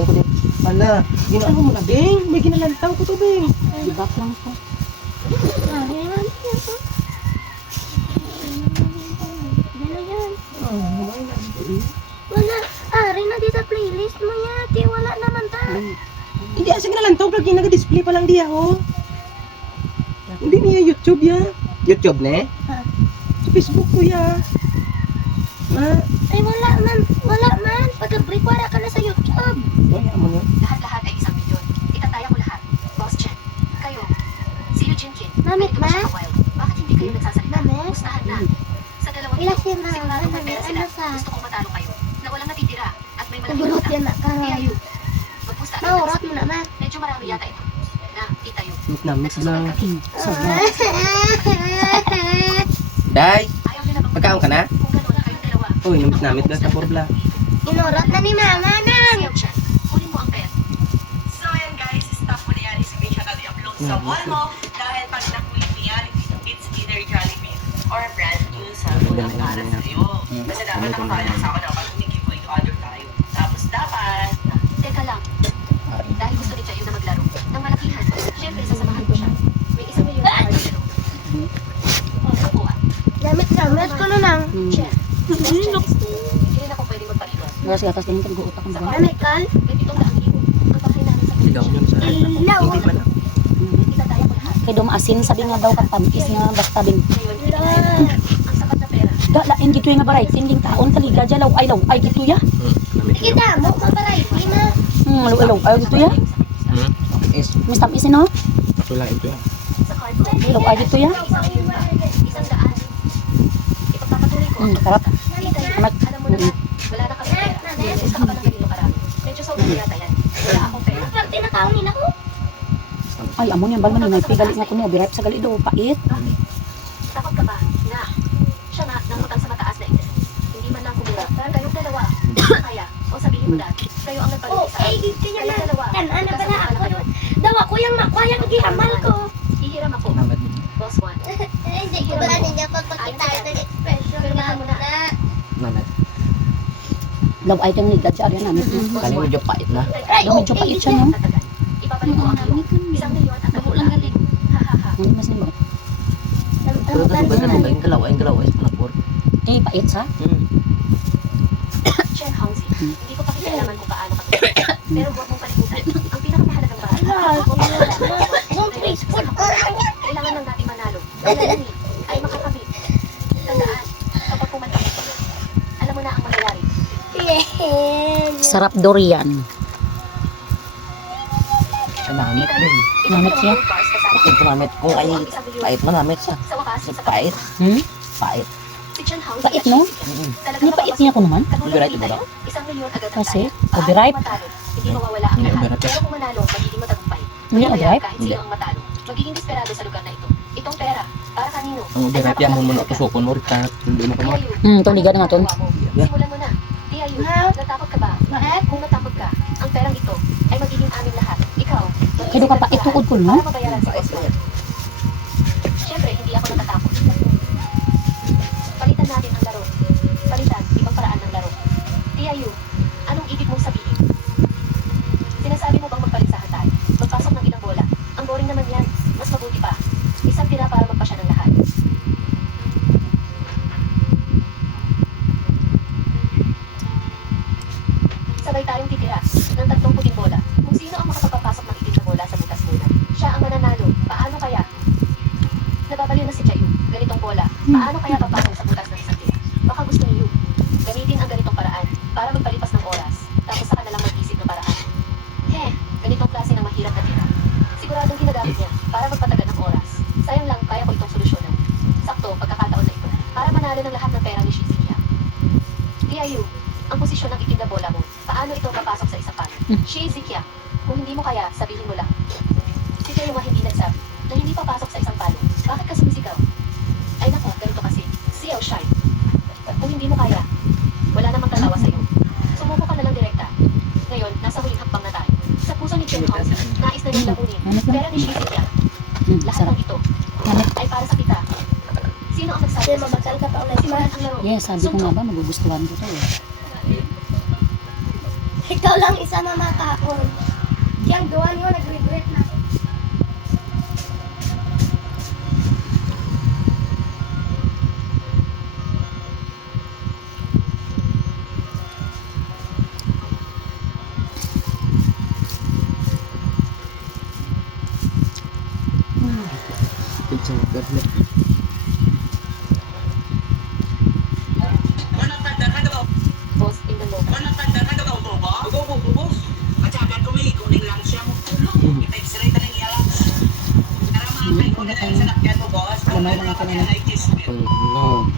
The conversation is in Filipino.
cellphone ko din. Ala, ginano mo na, Beng. May ginalantaw ko to, Beng. Ibak lang ko. Wala. Ari na dito playlist mo yati. Wala naman ta. Hindi, asa ginalantaw. Lagi nag-display pa lang di ako. Hindi niya YouTube ya. YouTube ne? Sa Facebook ko ya. Ay wala man. Wala man. Pag-break wala ka na sa YouTube. Ay, amo niya. Lahat-lahat ay 1 milyon. Itataya ko lahat. Boss Chen. Kayo. Si Eugene Kin. Namit Ganito ba? siya ka-wild. Bakit hindi kayo nagsasalita? Namit? Gustahan na. Sa dalawang Ilas ito, yan na. sigurado may pera sila. Ano sa? Gusto kong matalo kayo. Na walang natitira. At may malaking Nagulot utang. yan na ka. Kaya yun. Magpusta agad ng Naurat mo naman. Medyo marami yata ito. Na, kita yun. Meet na, meet lang. Sobra. Day, Ayaw nila bang magkaon ka na? kung gano'n na kayong dalawa? Uy, namit namit ka sa Porbla. Inurat na ni mama na. Si Eugene, kunin mo ang pera. So ayan guys, stop mo na yan. I-screenshot natin i-upload sa wall mo. Dahil pag nakulit mo yan, it's either Jollibee or brand new cellphone ang para sa'yo. Kasi dapat nakapala sa ako na pag giveaway to other tayo. Tapos dapat, Teka lang. Dahil gusto ni Chayo na maglaro ng malakihan, syempre sasamahan ko siya. May 1 milyon na laro. Ano po ah? Gamit ko na lang. Chef. Hindi rin ako pwedeng magpaliwan. Gawas gatas din kan guutak ang bahay. Gamit kal. May 7,000. Ang bahay namin sa Sigaw niyo sa Ilaw. hindi pa na. Itataya ko lahat. Kay dumaasin sabi nga daw kapamkis nga basta din. Ngayon, itataya ko ang sapat na pera. Lain gito nga baray, tinding taon kaliga jalaw ay law ay gito ya. Namit niyo. Kita mo maparay. Lima. Law ay gito ya. Is, Mista isin no? wala ito yan. Sa card ko. Law ay gito ya. 100. Ipagpapatuloy ko. Karap. Alam mo naman, wala na kami pera. Gusto ka ba ng ganito karami? Medyo sobrang yata yan. Wala akong pera. Pag tinakawin ako. Ay amo niyan balman ni may pigali nga kuno birap sa gali do pait. Bakit? Takot ka ba? Na. Siya nga, nangutang sa mataas na interest. Hindi man lang kumura. Kayong dalawa. Kaya, o sabihin mo dati, kayo ang Oh, nagpalit sa ay akin. kanya Kayong na. dalawa. Ano ba na ako? kayo. Daw ako yung makwayang gihamal ko. Hihiram ako. Boss 1. Hindi ko ba ninyo pagpakita ng expression Pero mahal mo na. Nalat. Law ay tang nigad sa area namin. Kali mo dyan pait na. Ay, Daw medyo pait siya no. Tatagal. Ibabalik ko ang iyong 1 milyon at ang ulang galing. Ha ha ha. Ano mas nimo? Pero kasi ba naman kayong galaw ay sa lapor. Eh pait sa. Chen Hongzi. Hindi ko pakialaman kung paano ka tumulong. Pero huwag mong kalimutan. Ang pinakamahalagang bagay. Don't Facebook. Kailangan lang natin manalo. Ang layunin ay makakabit. Tandaan, kapag pumunta ka, alam mo na ang mangyayari. Sarap durian. Sa namit din. Namit siya? Ito namit ko ay pait na namit siya. Sa wakas, Sa sa pait. Pait. si Chen Hongzi. Pait no? Ni pait niya ko naman. Copyright mo daw? 1 milyon agad ang Kasi, taya. copyright. Paano matalo? Hindi mawawala ang Hindi, lahat. copyright. Pero kung manalo, magiging matagumpay. Hindi Kaya copyright? kahit sino ang matalo, magiging desperado sa lugar na ito. Itong pera, para kanino? Ang direct yan mo muna tusukon mo rita. Hindi mo kamo. Itong liga na nga ton. Simulan mo na. Tia Yu, natakot ka ba? Bakit? Kung natakot ka, ang perang ito ay magiging amin lahat. Ikaw, Kaya ka pa ituod ko no? para mabayaran si Boss Juan. Siyempre, hindi ako natatakot. Palitan natin ang laro. Palitan, ibang paraan ng laro. Tia Yu, anong ibig mong sabihin? Sinasabi mo bang magpalit sa hantay? Magpasok ng ilang bola? Ang boring naman yan. Mas mabuti pa. Isang tira para magpasya ng lahat. Sabay tayong titira ng 3 puting bola. Kung sino ang makapapasok ng itim na bola sa butas muna, siya ang mananalo. Paano kaya? Nababaliw na si Chayu. Ganitong bola. Paano kaya papasok sa butas ng isang tira? Baka gusto ni Yu. Gamitin ang ganitong paraan para magpalipas ng oras. Tapos saka na lang mag-isip ng paraan. Ganitong klase ng mahirap na tira. Siguradong ginagamit niya para magpatagal ng oras. Sayang lang, kaya ko itong solusyonan. Sakto, pagkakataon na ito. Para manalo ng lahat ng pera ni Shizuya. Tia Yu, ang posisyon ng itim na bola mo, paano ito papasok sa isang palo? Shizuya, kung hindi mo kaya, sabihin mo lang. Si Chayu nga hindi nagsabi na hindi papasok sa isang palo. Bakit ka sumisigaw? Ay naku, ganito kasi. Xiao Shai. Kung hindi mo kaya, wala namang tatawa sa'yo. Sumuko ka na lang direkta. Ngayon, nasa huling hakbang na tayo. Sa puso ni Chen Hongzi, nais na niyang lamunin. Pera ni Shizuya. Lahat Sarap. ng ito ay para sa kita. Sino ang nagsabi? Mabagal ka pa ulit. Simulan ang laro. Yes, sabi ko nga ba magugustuhan ko to eh. Ikaw lang isa na makaon. Yang gawa niyo nag-regret na. Pizza garlic. Walang tandaan ka daw. Boss, tingnan mo. Walang tandaan ka daw to ba? Boss. At saka kumili, kuning lang siya mo. Ipa-x-ray talang iyalang. Para mga kayo na lang sa lakyan mo, boss. Lamay lang ako na. Ay, kiss me. No.